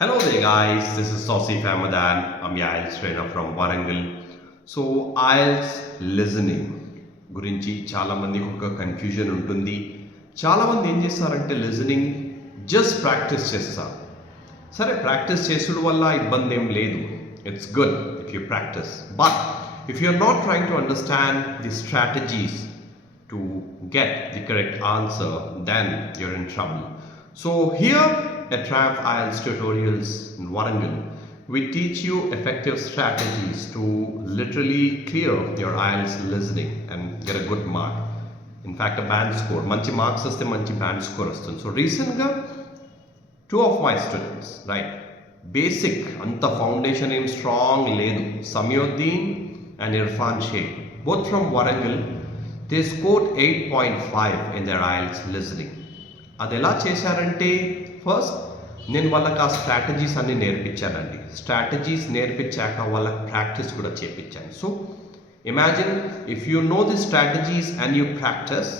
Hello there, guys. This is Saucy Famadan. I'm your IELTS trainer from Warangal. So IELTS listening గురించి చాలామందికి ఒక కన్ఫ్యూజన్ ఉంటుంది. చాలామంది ఏం చేస్తారంటే లిజనింగ్ జస్ట్ ప్రాక్టీస్ చేస్తారు. సరే, ప్రాక్టీస్ చేసుడు వల్ల ఇబ్బంది ఏం లేదు. It's good if you practise. But if you are not trying to understand the strategies to get the correct answer, then you're in trouble. So here at Triumph IELTS Tutorials in Warangal, we teach you effective strategies to literally clear your IELTS listening and get a good mark. In fact, a band score. Manchi marks vaste manchi band score vastundi. So recently, two of my students, right? Basic anta foundation em strong ledu. Samyuddin and Irfan Sheikh, both from Warangal. They scored 8.5 in their IELTS listening. అది ఎలా చేశారంటే, ఫస్ట్ నేను వాళ్ళకి ఆ స్ట్రాటజీస్ అన్ని నేర్పించానండి. స్ట్రాటజీస్ నేర్పించాక వాళ్ళకి ప్రాక్టీస్ కూడా చేపించాను. So imagine if you know the strategies and you practice,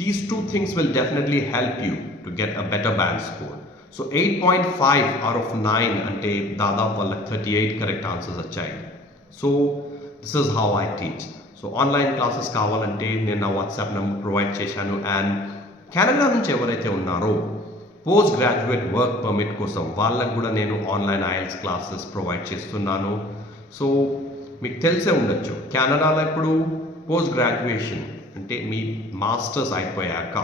these two things will definitely help you to get a better band score. So 8.5 out of 9 అంటే దాదాపు వాళ్ళకి 38 కరెక్ట్ ఆన్సర్స్ వచ్చాయి. So this is how I teach. So online classes కావాలంటే నేను నా WhatsApp number provide చేశాను. And Canada నుంచి ఎవరైతే ఉన్నారో పోస్ట్ గ్రాడ్యుయేట్ వర్క్ పర్మిట్ కోసం వాళ్ళకు కూడా నేను ఆన్లైన్ ఐఎల్స్ క్లాసెస్ ప్రొవైడ్ చేస్తున్నాను. సో మీకు తెలిసే ఉండొచ్చు, కెనడాలో ఇప్పుడు పోస్ట్ గ్రాడ్యుయేషన్ అంటే మీ మాస్టర్స్ అయిపోయాక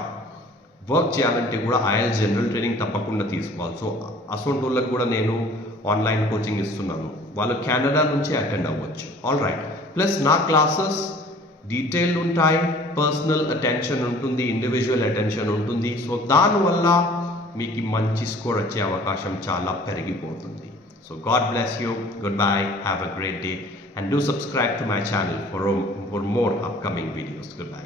వర్క్ చేయాలంటే కూడా ఐఎల్స్ జనరల్ ట్రైనింగ్ తప్పకుండా తీసుకోవాలి. సో అసొంటి వాళ్ళకు కూడా నేను ఆన్లైన్ కోచింగ్ ఇస్తున్నాను. వాళ్ళు కెనడా నుంచి అటెండ్ అవ్వచ్చు. All right. ప్లస్ నా క్లాసెస్ డీటెయిల్ ఉంటాయి, పర్సనల్ అటెన్షన్ ఉంటుంది, ఇండివిజువల్ అటెన్షన్ ఉంటుంది. సో దానివల్ల మీకు మంచి స్కోర్ వచ్చే అవకాశం చాలా పెరిగిపోతుంది. So God bless you. Good bye. Have a great day and do subscribe to my channel for more upcoming videos. Good bye.